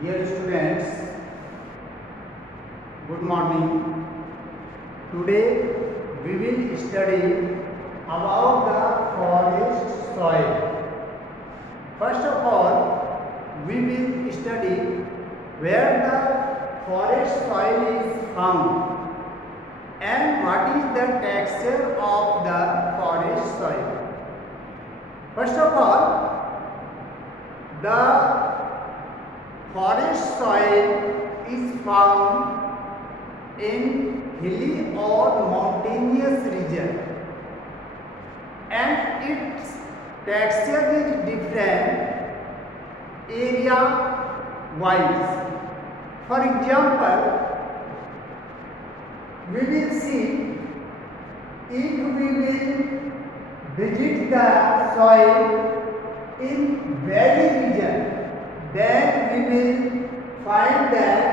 Dear students, good morning. Today we will study about the forest soil. First of all, we will study where the forest soil is found and what is the texture of the forest soil. First of all, the forest soil is found in hilly or mountainous region and its texture is different area wise. For example, we will see if we will visit the soil in valley region, then we will find that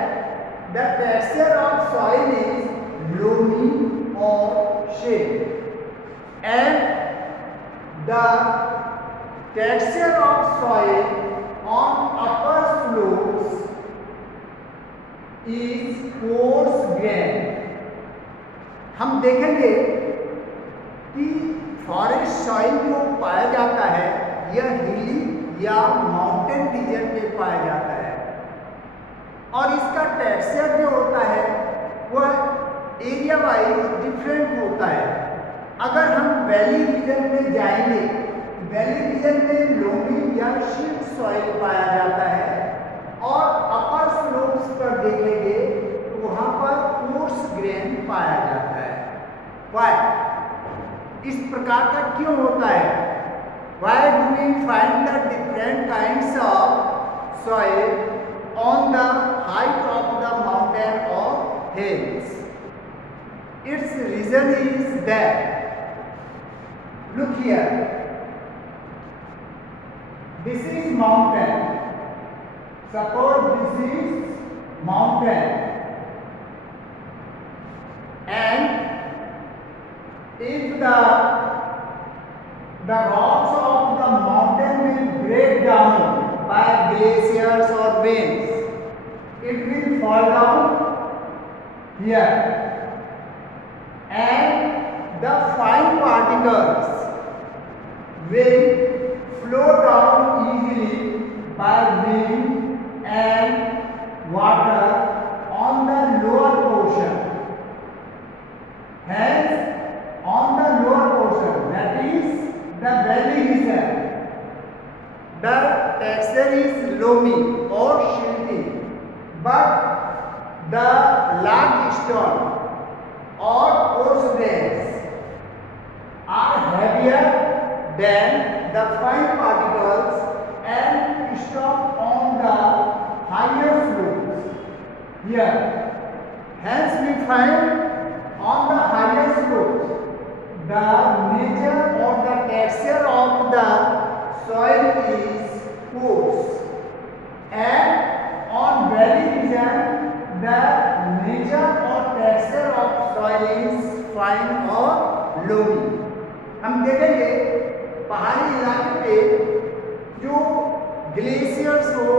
the texture of soil is loamy or shale, and the texture of soil on upper slopes is coarse grain. हम देखेंगे कि forest soil जो पाया जाता है यह हिली या माउंटेन रीजन में पाया जाता है और इसका टेक्सचर जो होता है वह एरिया वाइज डिफरेंट होता है। अगर हम वैली रीजन में जाएंगे, वैली रीजन में लोमी या शिल्ट सॉइल पाया जाता है और अपर स्लोप्स पर देखेंगे तो वहाँ पर कोर्स ग्रेन पाया जाता है। वाई इस प्रकार का क्यों होता है? Why do we find the different kinds of soil on the height of the mountain or hills? Its reason is that, look here, this is mountain. Suppose this is mountain, and if the rocks of the mountain will break down by glaciers or winds, it will fall down here, and the fine particles will flow down easily by wind and water on the lower portion. Hence, on the lower portion, that is the valley region, the texture is loamy or silty, but the large stone or coarse grains are heavier than the fine particles and stop on the higher slopes here. Hence, we find on the higher slopes the nature or the texture of the soil is coarse, and on valley region the nature or texture of soil is fine or loamy. हम देखेंगे पहाड़ी इलाके पे जो glaciers हो,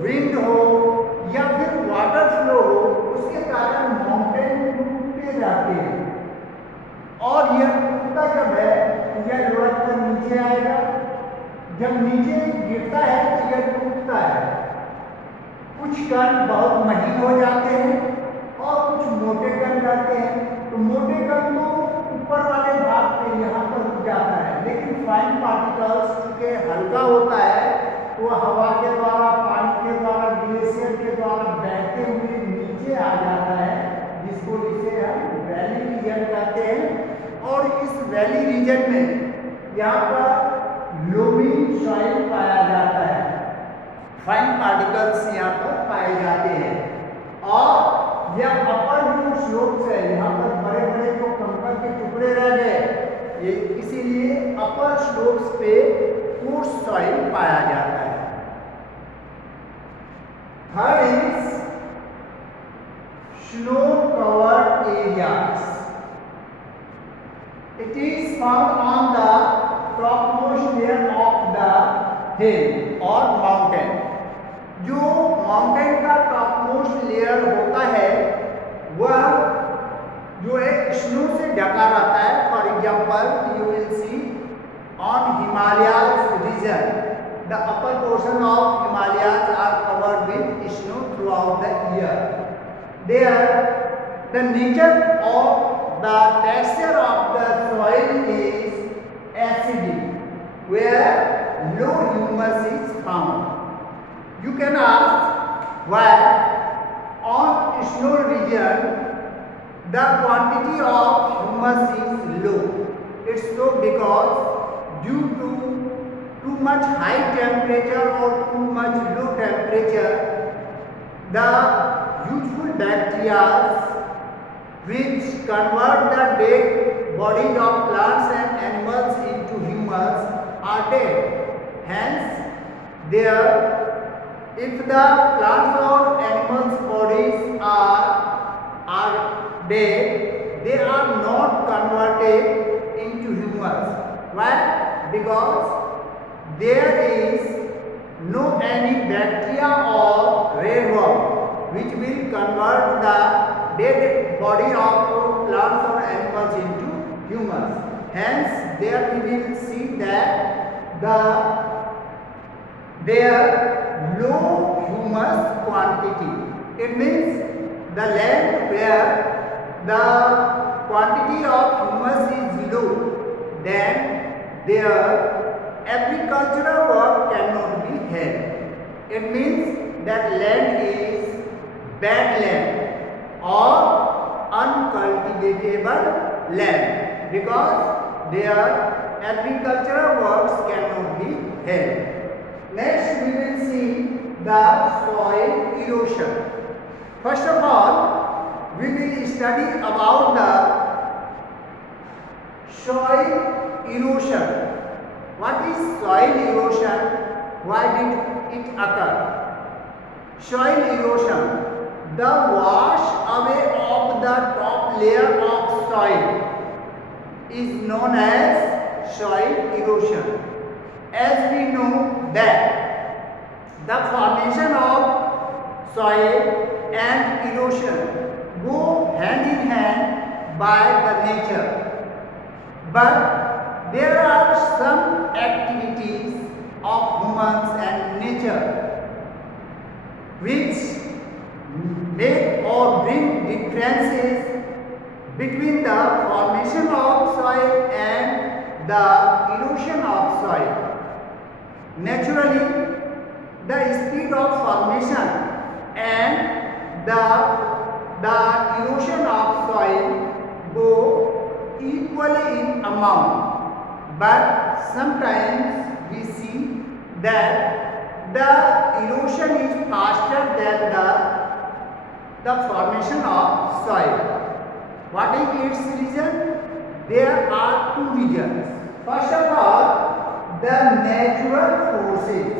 wind हो या फिर वाटर फ्लो हो, उसके कारण माउंटेन टूटते जाते हैं और यह टूटता जब है तो यह लुढ़क कर नीचे आएगा। जब नीचे गिरता है तो यह टूटता है। कुछ कण बहुत महीन हो जाते हैं और कुछ मोटे कण जाते हैं। तो मोटे कण तो ऊपर वाले भाग पे यहाँ पर रुक जाता है, लेकिन फाइन पार्टिकल्स चूंकि हल्का होता है तो हवा के द्वारा, पानी के द्वारा, ग्लेशियर के द्वारा बहते हुए नीचे आ जाता है, जिसे हम वैली रीजन कहते हैं। और इस वैली रीजन में यहाँ पर लोमी सॉइल पाया जाता है, फाइन पार्टिकल्स यहाँ पर पाए जाते हैं और यह अपर जो स्लोप्स है, यहाँ पर बड़े बड़े जो कंकर के टुकड़े रह गए, ये इसीलिए अपर स्लोप्स पे कोर्स सॉइल पाया जाता है। Third is snow covered areas. It is found on the topmost layer of the hill or mountain. जो माउंटेन का टॉप मोस्ट लेयर होता है वह जो है स्नो से ढका रहता है. For example you will see on Himalayas region the upper portion of Himalayas are covered with snow throughout the year. There the nature of the texture of the soil is acidic where low humus is found. You can ask why on snow region the quantity of humus is low. It's so because due to too much high temperature or too much low temperature, the useful bacteria which convert the dead bodies of plants and animals into humus are dead. Hence, if the plants or animals bodies are dead, they are not converted into humus. Why? Because there is no any bacteria or redworm which will convert the dead body of plants or animals into humus. Hence, there we will see that there low humus quantity. It means the land where the quantity of humus is low, then there agricultural work cannot be held. It means that land is bad land or uncultivatable land because their agricultural works cannot be held. Next we will see the soil erosion. First of all, we will study about the soil erosion. What is soil erosion? Why did it occur? Soil erosion, the wash away of the top layer of soil is known as soil erosion. As we know that the formation of soil and erosion go hand in hand by the nature. But there are some activities of humans and nature which make or bring differences between the formation of soil and the erosion of soil. Naturally, the speed of formation and the erosion of soil go equally in amount. But sometimes we see that the erosion is faster than the formation of soil. What is its reason? There are two reasons. First of all, the natural forces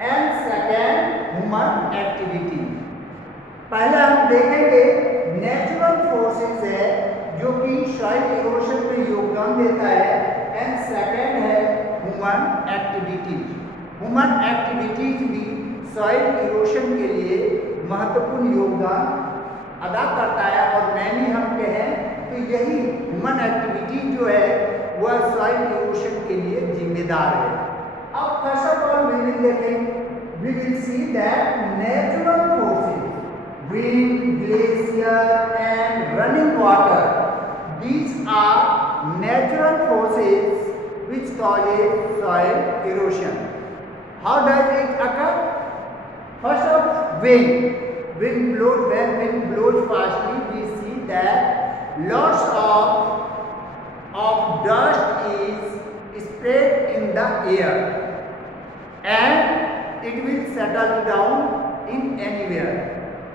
and second human activity. पहले हम देखेंगे natural forces है जो कि soil erosion में योगदान देता है एंड सेकेंड है ह्यूमन एक्टिविटीज. ह्यूमन एक्टिविटीज भी सॉइल इरोशन के लिए महत्वपूर्ण योगदान अदा करता है और मैंने हम कहें तो यही ह्यूमन एक्टिविटीज जो है वह सॉइल इरोशन के लिए जिम्मेदार है. अब first of all we will देखें we will see that natural forces wind, glacier and running water, these are natural forces which causes soil erosion. How does it occur? First of wind. When wind blows fastly, we see that lots of dust is spread in the air and it will settle down in anywhere.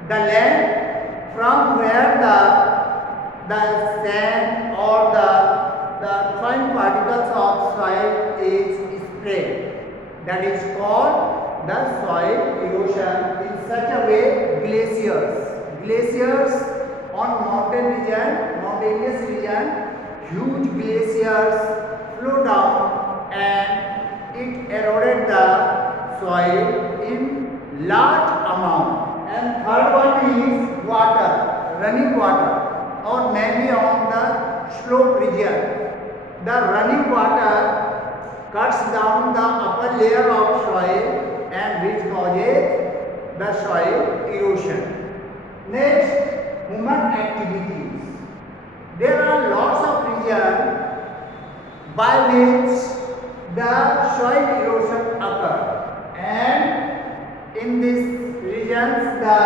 The land from where the sand or the fine particles of soil is spread, that is called the soil erosion. In such a way, glaciers on mountainous region, huge glaciers flow down and it eroded the soil in large amount. running water or mainly on the slope region. The running water cuts down the upper layer of soil and which causes the soil erosion. Next, human activities. There are lots of regions by which the soil erosion occur, and in these regions the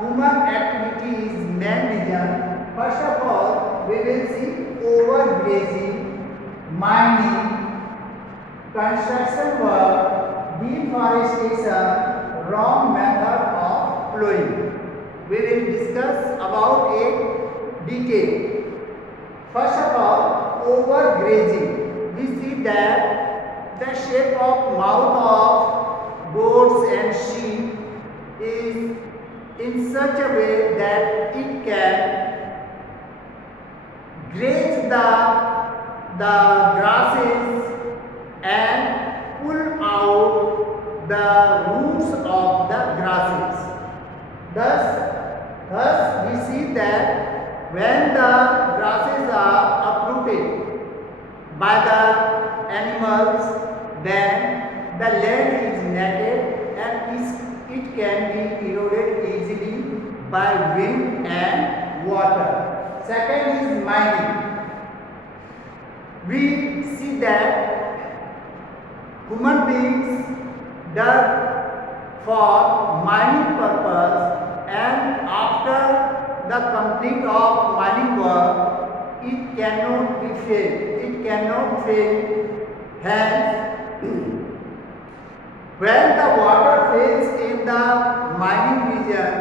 human activity is main reason. First of all, we will see overgrazing, mining, construction work, deforestation, wrong method of plowing. We will discuss about it detail. First of all, overgrazing. We see that the shape of mouth of goats and sheep is in such a way that it can graze the grasses and pull out the roots of the grasses. Thus we see that when the grasses are uprooted by the animals, then the land is naked and it can be eroded easily by wind and water. Second is mining. We see that human beings dug for mining purpose, and after the complete of mining work, it cannot be failed. It cannot fail. Hence, when the water fails in the mining region,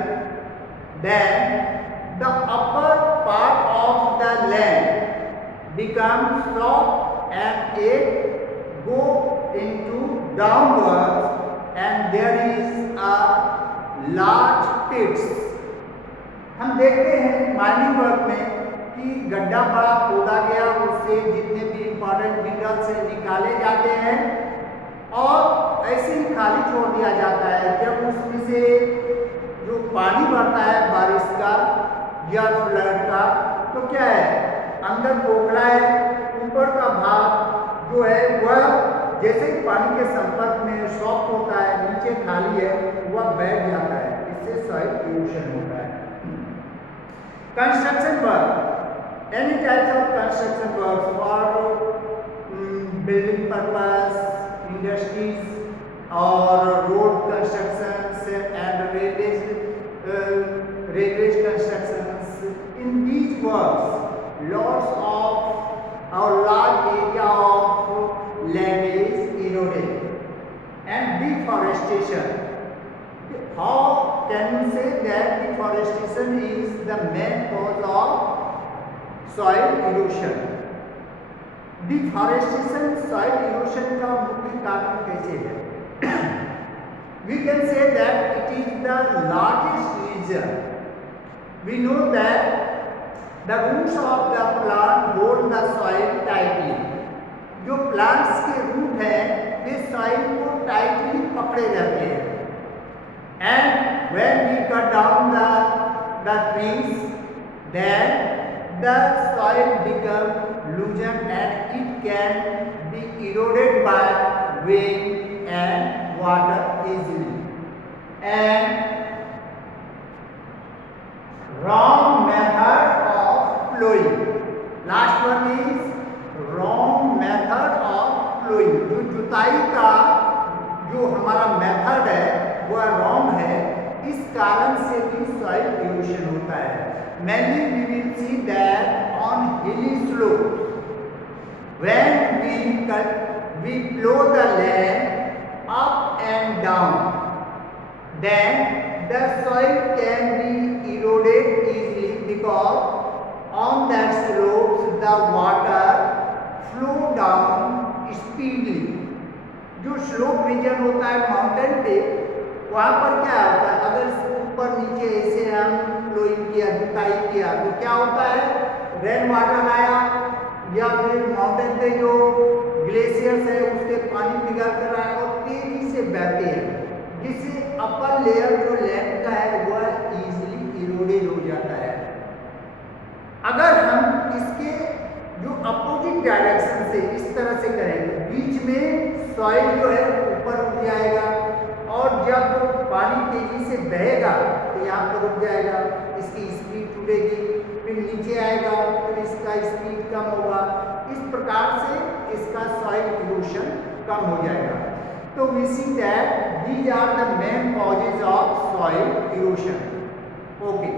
then the upper part of the land becomes soft and it go into downwards, and there is a large pits. हम देखते हैं mining work में कि गड्ढा बड़ा खोदा गया, उससे जितने भी इंपॉर्टेंट मिनरल्स निकाले जाते हैं और ऐसे ही खाली छोड़ दिया जाता है। जब उसमें से जो पानी बढ़ता है बारिश का या फ्लड का, तो क्या है, अंदर पोखरा है, ऊपर का भाग जो है वह जैसे ही पानी के संपर्क में सॉफ्ट होता है, नीचे खाली है, वह बैठ जाता है। इससे सॉइल इरोशन होता है। Construction work, any types of construction work for building purpose, industries और road constructions and railways constructions. In these works, lots of our large area of land is eroded. And deforestation. How can you say that deforestation is the main cause of soil erosion? Deforestation soil erosion का मुख्य कारण कैसे है? We can say that it is the largest reason. We know that the roots of the plant hold the soil tightly. जो plants के root हैं, वे soil को tightly पकड़े रहते हैं. And when we cut down the trees, then the soil becomes loosened and it can be eroded by wind and water easily. And wrong method of plowing. Last one is wrong method of plowing. जो जुताई का जो हमारा method है वह wrong है, इस कारण से भी सॉइल इरोशन होता है। Mainly we will see that on hilly slopes, when we plow the land up and down, then the soil can be eroded easily because on that slopes the water flow down speedily. जो slope reason होता है mountain पे, वहाँ पर क्या होता है, अगर ऊपर नीचे ऐसे हम प्लोइंग किया, जुताई किया, तो क्या होता है, रेन वाटर आया या फिर माउंटेन पे जो ग्लेशियर्स है उसके पानी पिघल कर आया और तेजी से बहते हैं, जिससे अपर लेयर जो लैंड का है वह इजीली इरोडेड हो जाता है। इसके जो अपोजिट डायरेक्शन से इस तरह से करें तो बीच में सॉइल जो है ऊपर उठ जाएगा, और जब पानी तेजी से बहेगा तो यहाँ पर रुक जाएगा, इसकी स्पीड टूटेगी, फिर नीचे आएगा, फिर इसका स्पीड कम होगा। इस प्रकार से इसका सॉइल इरोशन कम हो जाएगा। तो we see that these are the main causes of soil erosion. Okay.